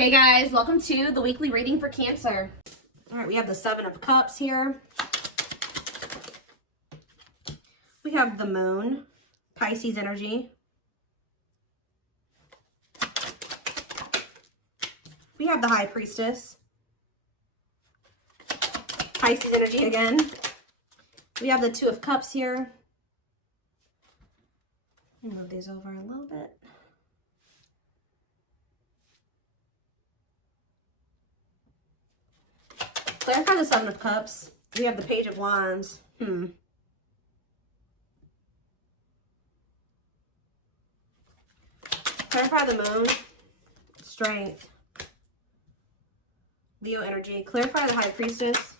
Hey guys, welcome to the weekly reading for Cancer. All right, we have the Seven of Cups here. We have the Moon, Pisces energy. We have the High Priestess, Pisces energy again. We have the Two of Cups here. Let me move these over a little bit. Clarify the Seven of Cups. We have the Page of Wands. Clarify the Moon. Strength. Leo energy. Clarify the High Priestess.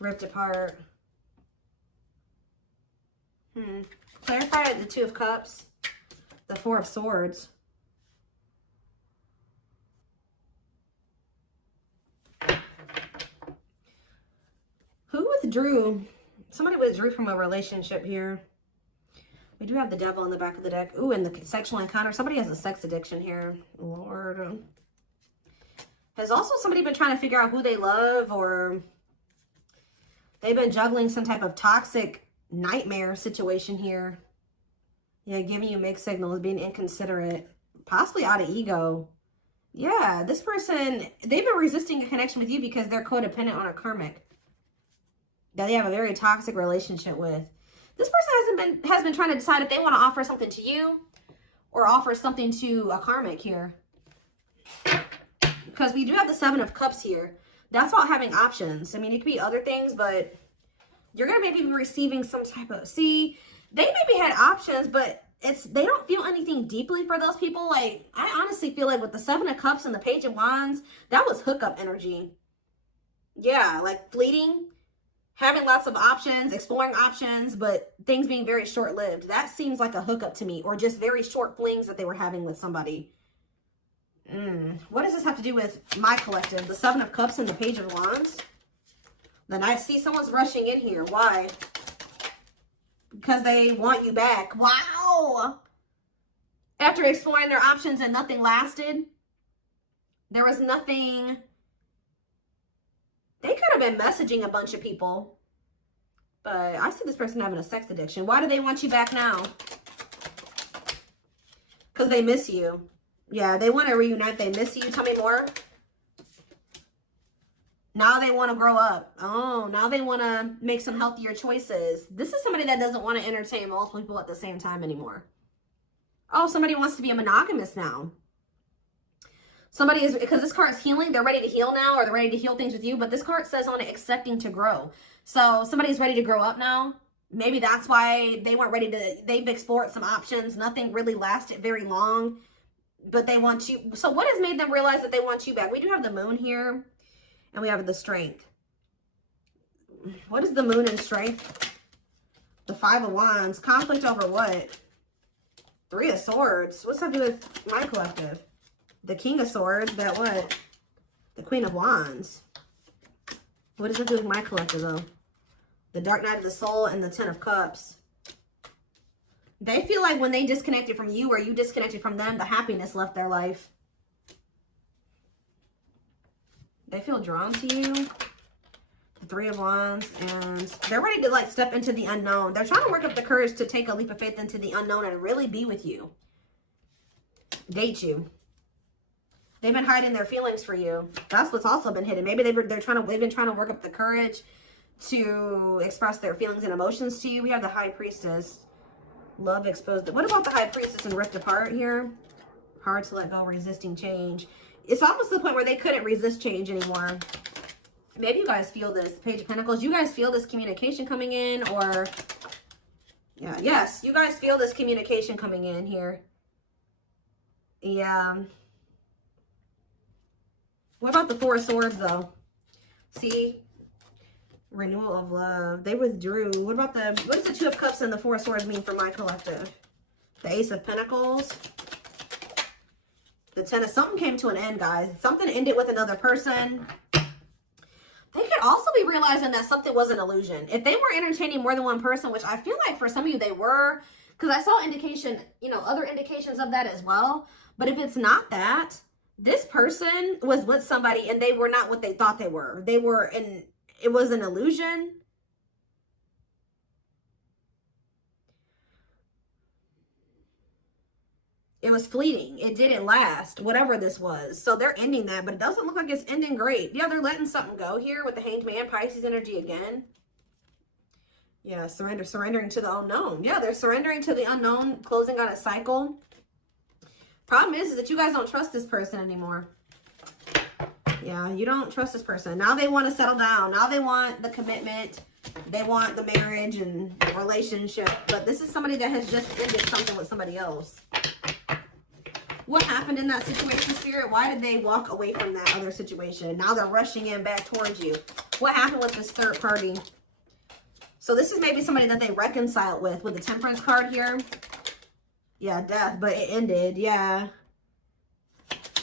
Ripped apart. Clarify the Two of Cups. The Four of Swords. Who withdrew? Somebody withdrew from a relationship here. We do have the Devil in the back of the deck. Ooh, and the sexual encounter. Somebody has a sex addiction here. Lord. Has also somebody been trying to figure out who they love, or they've been juggling some type of toxic nightmare situation here. Yeah, giving you mixed signals, being inconsiderate, possibly out of ego. Yeah, this person, they've been resisting a connection with you because they're codependent on a karmic that they have a very toxic relationship with. This person has been trying to decide if they want to offer something to you or offer something to a karmic here. Because we do have the Seven of Cups here. That's about having options. I mean, it could be other things, but you're going to maybe be receiving some type of... See, they maybe had options, but they don't feel anything deeply for those people. Like, I honestly feel like with the Seven of Cups and the Page of Wands, that was hookup energy. Yeah, like fleeting. Having lots of options, exploring options, but things being very short-lived. That seems like a hookup to me, or just very short flings that they were having with somebody. What does this have to do with my collective? The Seven of Cups and the Page of Wands? Then I see someone's rushing in here. Why? Because they want you back. Wow! After exploring their options and nothing lasted, there was nothing... They could have been messaging a bunch of people. But I see this person having a sex addiction. Why do they want you back now? Because they miss you. Yeah, they want to reunite. They miss you. Tell me more. Now they want to grow up. Oh, now they want to make some healthier choices. This is somebody that doesn't want to entertain multiple people at the same time anymore. Oh, somebody wants to be a monogamous now. Somebody is, because this card is healing, they're ready to heal now, or they're ready to heal things with you, but this card says on it, accepting to grow. So somebody's ready to grow up now. Maybe that's why they weren't ready to, they've explored some options. Nothing really lasted very long, but they want you. So what has made them realize that they want you back? We do have the Moon here, and we have the Strength. What is the Moon and Strength? The Five of Wands. Conflict over what? Three of Swords. What's that do with my collective? The King of Swords, that what? The Queen of Wands. What does it do with my collective, though? The Dark Night of the Soul and the Ten of Cups. They feel like when they disconnected from you or you disconnected from them, the happiness left their life. They feel drawn to you. The Three of Wands. And they're ready to, like, step into the unknown. They're trying to work up the courage to take a leap of faith into the unknown and really be with you. Date you. They've been hiding their feelings for you. That's what's also been hidden. Maybe they've been trying to work up the courage to express their feelings and emotions to you. We have the High Priestess. Love exposed. What about the High Priestess and ripped apart here? Hard to let go, resisting change. It's almost to the point where they couldn't resist change anymore. Maybe you guys feel this. Page of Pentacles. You guys feel this communication coming in, or... Yeah, yes. You guys feel this communication coming in here. Yeah. What about the Four of Swords, though? See? Renewal of love. They withdrew. What about what does the Two of Cups and the Four of Swords mean for my collective? The Ace of Pentacles. The Ten of... Something came to an end, guys. Something ended with another person. They could also be realizing that something was an illusion. If they were entertaining more than one person, which I feel like for some of you they were, because I saw indication, other indications of that as well. But if it's not that, This person was with somebody and they were not what they thought they were. They were in, it was an illusion. It was fleeting. It didn't last, whatever this was. So they're ending that, but it doesn't look like it's ending great. Yeah, they're letting something go here with the Hanged Man, Pisces energy again. Yeah, surrendering to the unknown. Yeah, they're surrendering to the unknown, closing out a cycle. Problem is that you guys don't trust this person anymore. Yeah, you don't trust this person. Now they want to settle down. Now they want the commitment. They want the marriage and the relationship. But this is somebody that has just ended something with somebody else. What happened in that situation, Spirit? Why did they walk away from that other situation? Now they're rushing in back towards you. What happened with this third party? So this is maybe somebody that they reconciled with the Temperance card here. Yeah, death, but it ended. Yeah.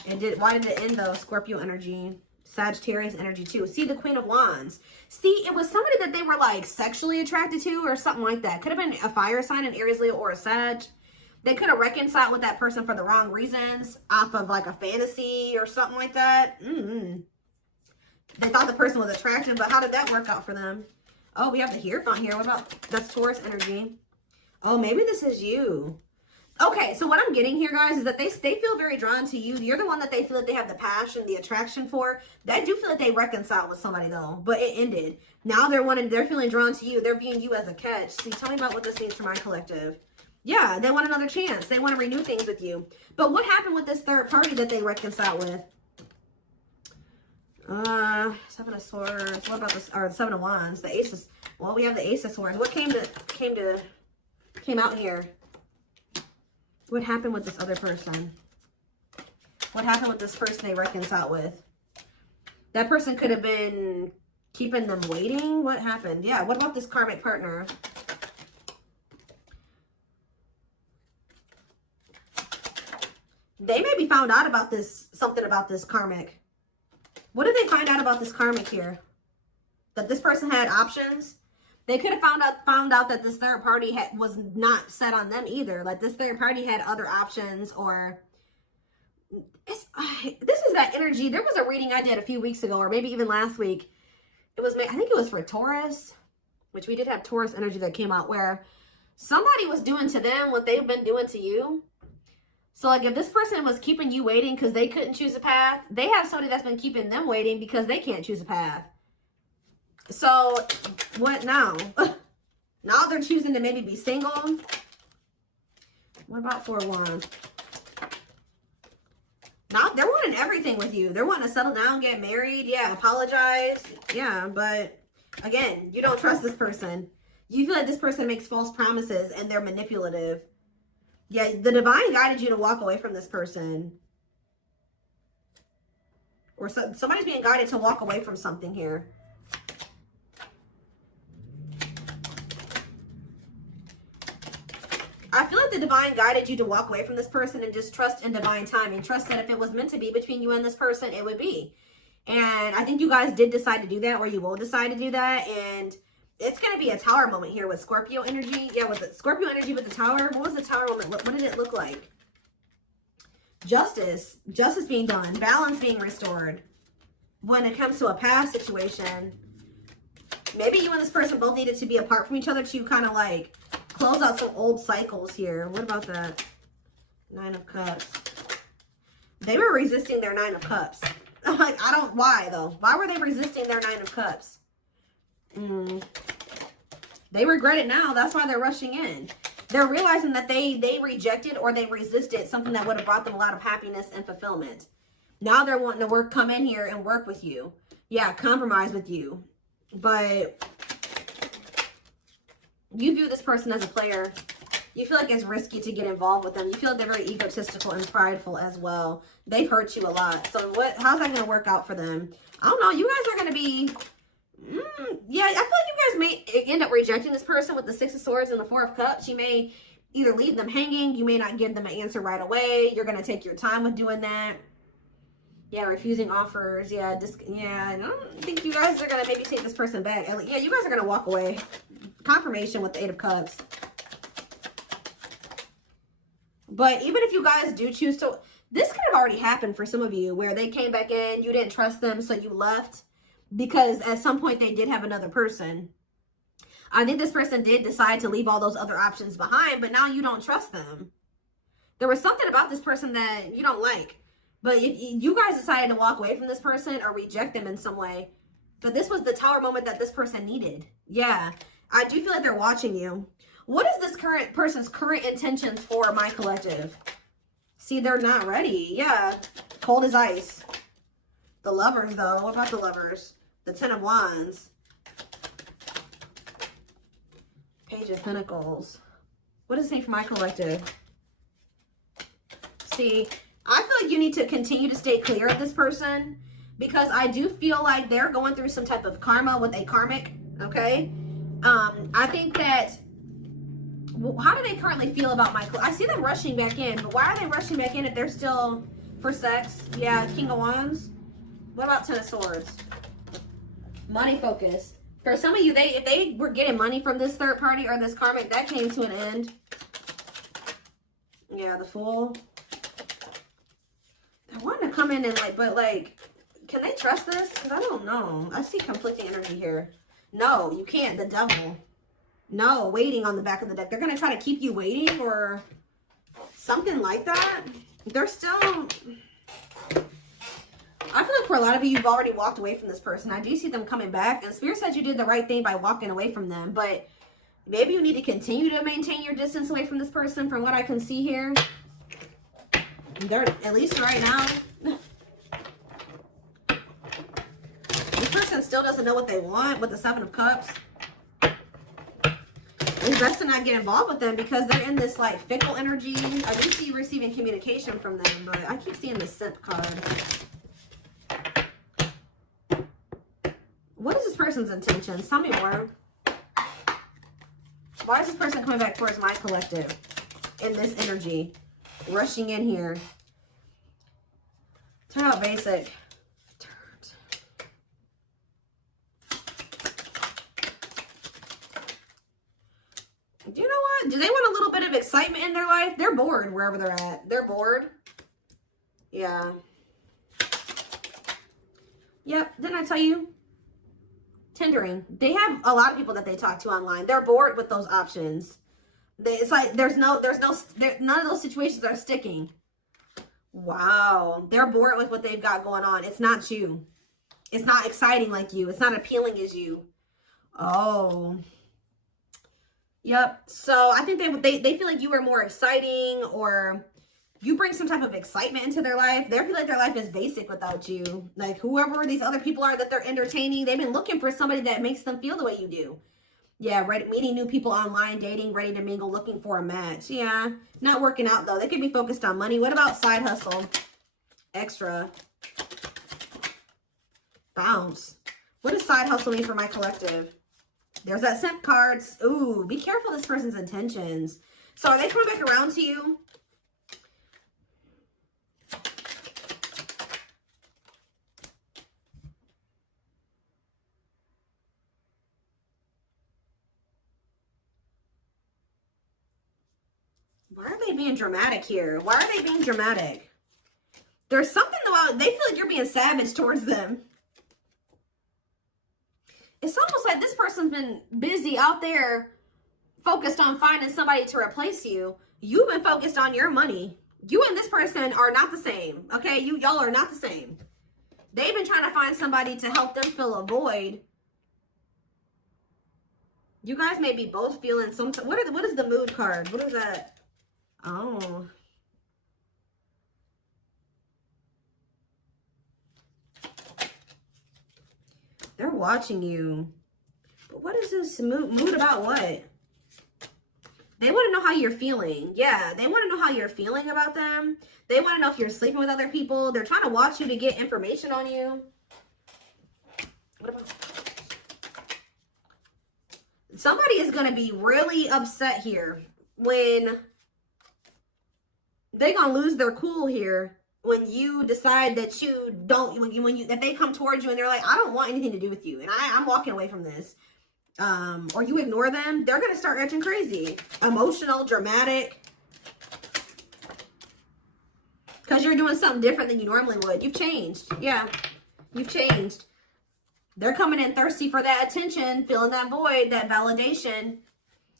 It did. Why did it end though? Scorpio energy. Sagittarius energy too. See, the Queen of Wands. See, it was somebody that they were like sexually attracted to or something like that. Could have been a fire sign, an Aries, Leo, or a Sag. They could have reconciled with that person for the wrong reasons off of like a fantasy or something like that. They thought the person was attractive, but how did that work out for them? Oh, we have the Hierophant here. What about, that's Taurus energy. Oh, maybe this is you. Okay, so what I'm getting here, guys, is that they feel very drawn to you. You're the one that they feel that they have the passion, the attraction for. They do feel that they reconciled with somebody, though, but it ended. Now they're feeling drawn to you. They're viewing you as a catch. See, tell me about what this means for my collective. Yeah, they want another chance. They want to renew things with you. But what happened with this third party that they reconciled with? Seven of Swords. What about this? Or Seven of Wands. The Aces. Well, we have the Ace of Swords. What came out here? What happened with this other person? What happened with this person they reconciled with? That person could have been keeping them waiting. What happened? Yeah, what about this karmic partner? They maybe found out about this, something about this karmic. What did they find out about this karmic here? That this person had options? They could have found out that this third party was not set on them either. Like this third party had other options, or this is that energy. There was a reading I did a few weeks ago, or maybe even last week. It was, I think it was for Taurus, which we did have Taurus energy that came out, where somebody was doing to them what they've been doing to you. So like if this person was keeping you waiting because they couldn't choose a path, they have somebody that's been keeping them waiting because they can't choose a path. So what now? Now they're choosing to maybe be single. What about Four of Wands? Now they're wanting everything with you. They're wanting to settle down, get married. Yeah, apologize. Yeah, but again, you don't trust this person. You feel like this person makes false promises and they're manipulative. Yeah, the divine guided you to walk away from this person. Or somebody's being guided to walk away from something here. I feel like the divine guided you to walk away from this person and just trust in divine timing. Trust that if it was meant to be between you and this person, it would be. And I think you guys did decide to do that, or you will decide to do that. And it's going to be a tower moment here with Scorpio energy. Yeah, with the Scorpio energy with the tower. What was the tower moment? What did it look like? Justice. Justice being done. Balance being restored. When it comes to a past situation, maybe you and this person both needed to be apart from each other to kind of like close out some old cycles here. What about that? Nine of Cups. They were resisting their Nine of Cups. Like, why though? Why were they resisting their Nine of Cups? They regret it now. That's why they're rushing in. They're realizing that they rejected or they resisted something that would have brought them a lot of happiness and fulfillment. Now they're wanting to come in here and work with you. Yeah, compromise with you. But you view this person as a player. You feel like it's risky to get involved with them. You feel like they're very egotistical and prideful as well. They've hurt you a lot. So how's that going to work out for them? I don't know. You guys are going to be... yeah, I feel like you guys may end up rejecting this person with the Six of Swords and the Four of Cups. You may either leave them hanging. You may not give them an answer right away. You're going to take your time with doing that. Yeah, refusing offers. Yeah, I don't think you guys are going to maybe take this person back. Yeah, you guys are going to walk away. Confirmation with the Eight of Cups. But even if you guys do choose to... This could have already happened for some of you where they came back in, you didn't trust them, so you left because at some point they did have another person. I think this person did decide to leave all those other options behind, but now you don't trust them. There was something about this person that you don't like. But if you guys decided to walk away from this person or reject them in some way, but this was the Tower moment that this person needed. Yeah, I do feel like they're watching you. What is this current person's current intentions for my collective? See, they're not ready. Yeah, cold as ice. The Lovers, though. What about the Lovers? The Ten of Wands. Page of Pentacles. What does it say for my collective? See, I feel like you need to continue to stay clear of this person because I do feel like they're going through some type of karma with a karmic, okay? I think that, how do they currently feel about my, I see them rushing back in, but why are they rushing back in if they're still for sex? Yeah, King of Wands. What about Ten of Swords? Money focused. For some of you, if they were getting money from this third party or this karmic, that came to an end. Yeah, the Fool. I want to come in and but can they trust this? Because I don't know. I see conflicting energy here. No, you can't. The Devil. No, waiting on the back of the deck. They're going to try to keep you waiting or something like that. They're still... I feel like for a lot of you, you've already walked away from this person. I do see them coming back. And Spirit said you did the right thing by walking away from them. But maybe you need to continue to maintain your distance away from this person from what I can see here. They're, at least right now, this person still doesn't know what they want with the Seven of Cups. It's best to not get involved with them because they're in this like fickle energy. I do see you receiving communication from them, but I keep seeing the Simp card. What is this person's intentions? Tell me more. Why is this person coming back towards my collective in this energy? Rushing in here. Turn out basic. Do you know what? Do they want a little bit of excitement in their life? They're bored wherever they're at. They're bored. Yeah. Yep. Didn't I tell you? Tendering. They have a lot of people that they talk to online. They're bored with those options. It's like none of those situations are sticking. Wow. They're bored with what they've got going on. It's not you. It's not exciting like you. It's not appealing as you. Oh. Yep. So I think they feel like you are more exciting or you bring some type of excitement into their life. They feel like their life is basic without you. Like whoever these other people are that they're entertaining, they've been looking for somebody that makes them feel the way you do. Yeah, right. Meeting new people online, dating, ready to mingle, looking for a match. Yeah, not working out though. They could be focused on money. What about side hustle? Extra. Bounce. What does side hustle mean for my collective? There's that Simp cards. Ooh, be careful this person's intentions. So are they coming back around to you? Why are they being dramatic here? Why are they being dramatic? There's something about, they feel like you're being savage towards them. It's almost like this person's been busy out there focused on finding somebody to replace you. You've been focused on your money. You and this person are not the same. Okay, y'all are not the same. They've been trying to find somebody to help them fill a void. You guys may be both feeling some, what is the mood card? What is that? Oh. They're watching you. But what is this mood about what? They want to know how you're feeling. Yeah, they want to know how you're feeling about them. They want to know if you're sleeping with other people. They're trying to watch you to get information on you. What about... Somebody is going to be really upset here when they're going to lose their cool here when you decide that you don't, that they come towards you and they're like, I don't want anything to do with you. And I'm walking away from this. Or you ignore them, they're going to start acting crazy. Emotional, dramatic. Because you're doing something different than you normally would. You've changed. Yeah, you've changed. They're coming in thirsty for that attention, filling that void, that validation.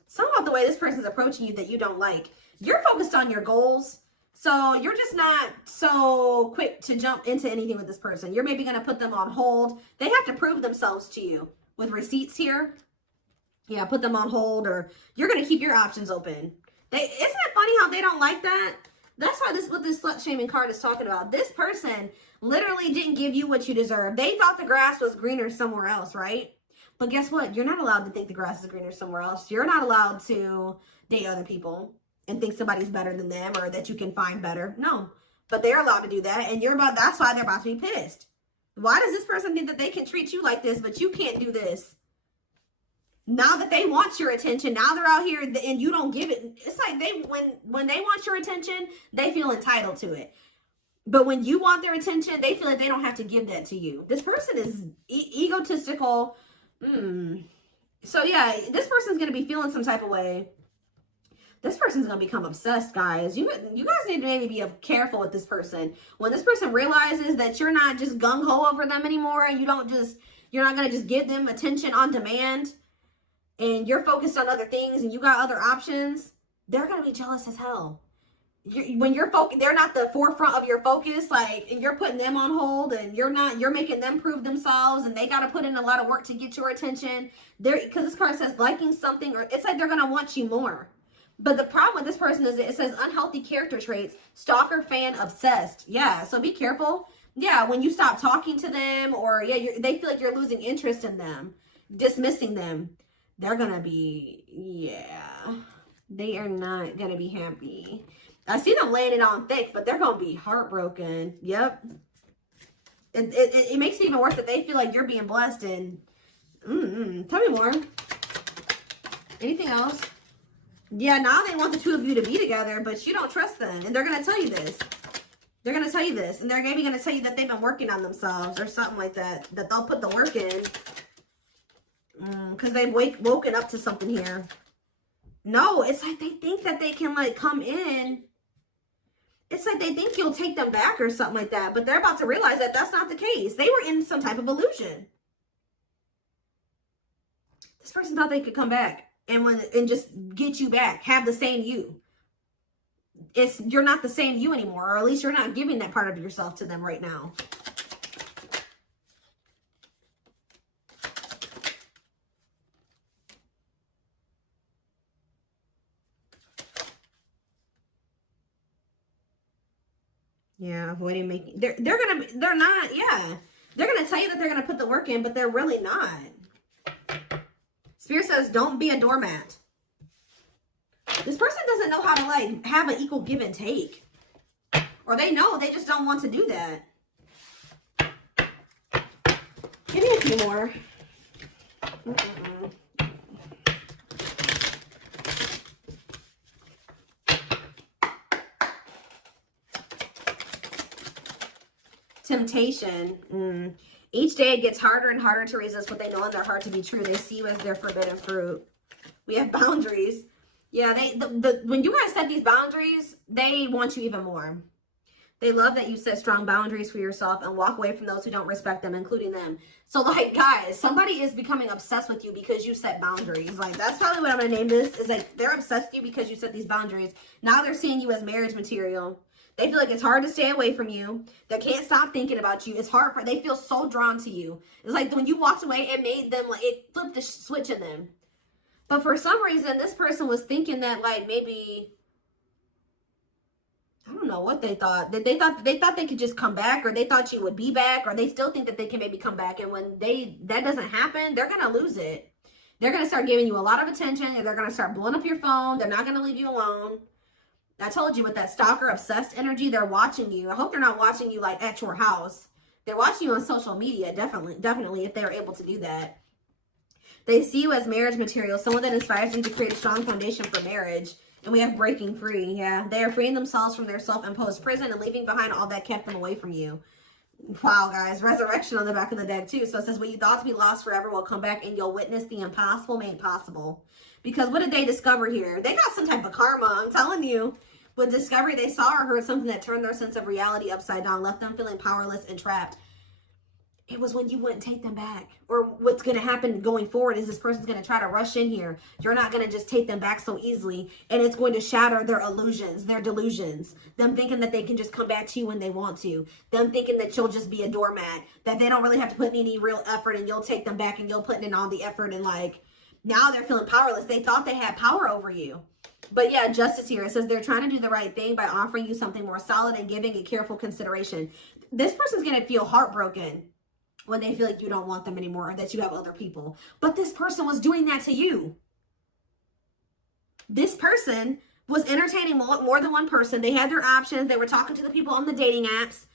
Something about the way this person's approaching you that you don't like. You're focused on your goals. So you're just not so quick to jump into anything with this person. You're maybe going to put them on hold. They have to prove themselves to you with receipts here. Yeah, put them on hold, or you're going to keep your options open. Isn't it funny how they don't like that? That's why what this slut shaming card is talking about. This person literally didn't give you what you deserve. They thought the grass was greener somewhere else, right? But guess what? You're not allowed to think the grass is greener somewhere else. You're not allowed to date other people and think somebody's better than them or that you can find better. No, but they're allowed to do that. And that's why they're about to be pissed. Why does this person think that they can treat you like this, but you can't do this? Now that they want your attention, now they're out here and you don't give it. It's like when they want your attention, they feel entitled to it. But when you want their attention, they feel like they don't have to give that to you. This person is egotistical. So yeah, this person's going to be feeling some type of way. This person's going to become obsessed, guys. You guys need to maybe be careful with this person. When this person realizes that you're not just gung-ho over them anymore, and you're not going to just give them attention on demand, and you're focused on other things and you got other options, they're going to be jealous as hell. When you're focused, they're not the forefront of your focus, like, and you're putting them on hold, and you're making them prove themselves, and they got to put in a lot of work to get your attention. Because this card says liking something, or it's like they're going to want you more. But the problem with this person is it says unhealthy character traits, stalker, fan, obsessed. Yeah, so be careful. Yeah, when you stop talking to them, or they feel like you're losing interest in them, dismissing them, they're going to be, they are not going to be happy. I see them laying it on thick, but they're going to be heartbroken. Yep. It makes it even worse that they feel like you're being blessed. And tell me more. Anything else? Yeah, now they want the two of you to be together, but you don't trust them. And they're going to tell you this. They're going to tell you this. And they're maybe going to tell you that they've been working on themselves or something like that. That they'll put the work in. Because they've woken up to something here. No, it's like they think that they can, like, come in. It's like they think you'll take them back or something like that. But they're about to realize that that's not the case. They were in some type of illusion. This person thought they could come back and just get you back. Have the same you. You're not the same you anymore. Or at least you're not giving that part of yourself to them right now. Yeah, avoiding making, they're gonna tell you that they're gonna put the work in, but they're really not. Spirit says, don't be a doormat. This person doesn't know how to, like, have an equal give and take. Or they know, they just don't want to do that. Give me a few more. Temptation. Each day it gets harder and harder to resist what they know in their heart to be true. They see you as their forbidden fruit. We have boundaries. Yeah, when you guys set these boundaries, they want you even more. They love that you set strong boundaries for yourself and walk away from those who don't respect them, including them. So, like, guys, somebody is becoming obsessed with you because you set boundaries. Like, that's probably what I'm going to name this. Is like, they're obsessed with you because you set these boundaries. Now they're seeing you as marriage material. They feel like it's hard to stay away from you. They can't stop thinking about you. It's hard they feel so drawn to you. It's like when you walked away, it made them, like, it flipped the switch in them. But for some reason, this person was thinking that, like, maybe, I don't know what they thought. They thought they could just come back, or they thought you would be back, or they still think that they can maybe come back. And when that doesn't happen, they're going to lose it. They're going to start giving you a lot of attention, and they're going to start blowing up your phone. They're not going to leave you alone. I told you, with that stalker obsessed energy, they're watching you. I hope they're not watching you, like, at your house. They're watching you on social media, definitely, if they're able to do that. They see you as marriage material, someone that inspires them to create a strong foundation for marriage. And we have breaking free. Yeah, they are freeing themselves from their self-imposed prison and leaving behind all that kept them away from you. Wow, guys. Resurrection on the back of the deck, too. So it says, what you thought to be lost forever will come back, and you'll witness the impossible made possible. Because what did they discover here? They got some type of karma, I'm telling you. With discovery, they saw or heard something that turned their sense of reality upside down, left them feeling powerless and trapped. It was when you wouldn't take them back. Or what's going to happen going forward is this person's going to try to rush in here. You're not going to just take them back so easily. And it's going to shatter their illusions, their delusions. Them thinking that they can just come back to you when they want to. Them thinking that you'll just be a doormat. That they don't really have to put in any real effort and you'll take them back and you'll put in all the effort. And like, now they're feeling powerless. They thought they had power over you. But yeah, justice here. It says they're trying to do the right thing by offering you something more solid and giving it careful consideration. This person's going to feel heartbroken when they feel like you don't want them anymore or that you have other people. But this person was doing that to you. This person was entertaining more than one person. They had their options. They were talking to the people on the dating apps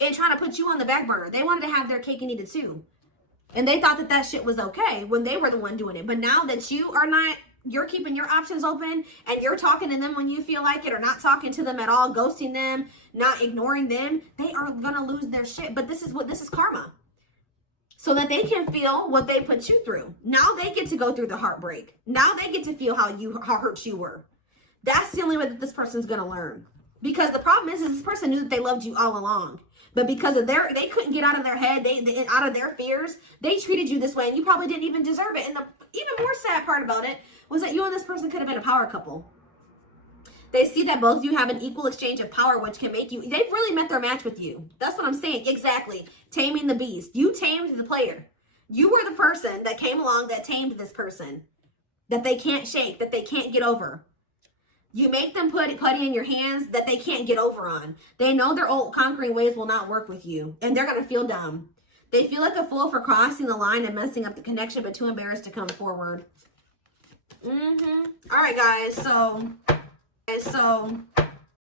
and trying to put you on the back burner. They wanted to have their cake and eat it too. And they thought that that shit was okay when they were the one doing it. But now that you are not, you're keeping your options open and you're talking to them when you feel like it or not talking to them at all, ghosting them, not ignoring them, they are going to lose their shit. But this is karma. So that they can feel what they put you through. Now they get to go through the heartbreak. Now they get to feel how hurt you were. That's the only way that this person's going to learn. Because the problem is this person knew that they loved you all along. But because of they couldn't get out of their head, they out of their fears, they treated you this way and you probably didn't even deserve it. And the even more sad part about it was that you and this person could have been a power couple. They see that both of you have an equal exchange of power, which can make you, they've really met their match with you. That's what I'm saying. Exactly. Taming the beast. You tamed the player. You were the person that came along that tamed this person. That they can't shake, that they can't get over. You make them put putty in your hands that they can't get over on. They know their old conquering ways will not work with you. And they're going to feel dumb. They feel like a fool for crossing the line and messing up the connection, but too embarrassed to come forward. All right, guys. So